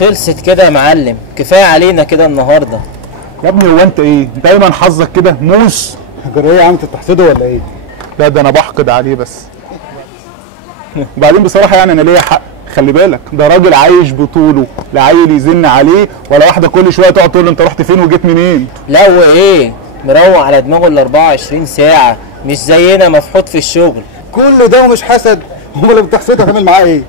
خلصت كده يا معلم، كفايه علينا كده النهارده. يا ابني هو انت ايه دايما حظك كده موس؟ جرى ايه يا عم، انت بتحسده ولا ايه؟ لا ده انا بحقد عليه بس. وبعدين بصراحه يعني انا ليا حق، خلي بالك ده راجل عايش بطوله، لا عيل يزن عليه ولا واحده كل شويه تقعد تقول له انت رحت فين وجيت منين. لا وايه، مروق على دماغه ال 24 ساعه، مش زينا مفحوط في الشغل. كل ده ومش حسد؟ امال لو بتحسده هتعمل معاه ايه؟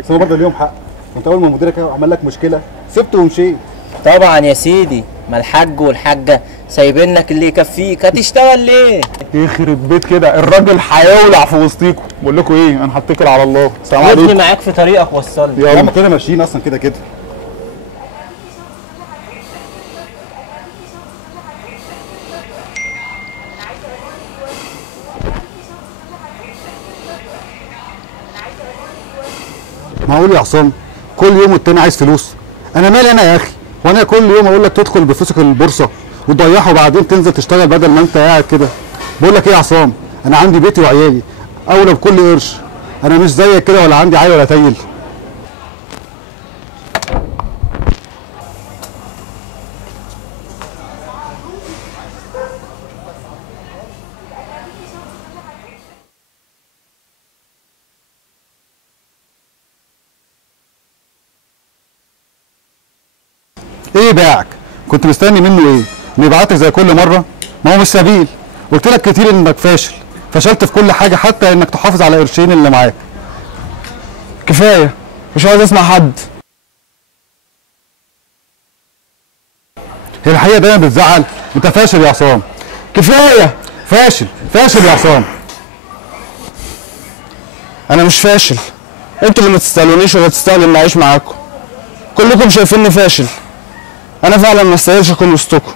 بس هو برضه اليوم حق، انت اول ما مديرك عمل لك مشكله سبته ومشيت. طبعا يا سيدي، ما الحاج والحاجه سايبين لك اللي يكفيك، هتشتغل ليه؟ يخرب بيت كده الراجل هيولع في وسطيكم. بقول لكم ايه، انا هتكل على الله. السلام خدني عليكم. معاك في طريقك وصلني. يا عم كده ماشيين اصلا كده كده. معقول يا عصام كل يوم والتاني عايز فلوس؟ انا مالي انا يا اخي، وانا كل يوم اقول لك تدخل بفلوسك البورصه وتضيعها وبعدين تنزل تشتغل بدل ما انت قاعد كده. بقول لك ايه يا عصام، انا عندي بيتي وعيالي اولى بكل قرش، انا مش زيك كده ولا عندي عيل ولا تايل. ايه باعك؟ كنت مستني منه ايه؟ انه يبعتك زي كل مره؟ ما هو مش سبيل. قلت لك كتير انك فاشل، فشلت في كل حاجه حتى انك تحافظ على قرشين اللي معاك. كفايه، مش عايز اسمع حد. هي الحقيقه دايما بتزعل. انت فاشل يا عصام. كفايه. فاشل فاشل يا عصام. انا مش فاشل، انتوا اللي ما تستاهلونيش ولا تستاهلوا اني اعيش معاكم. كلكم شايفيني فاشل، انا فعلا ما استاهلش اكون وسطكم.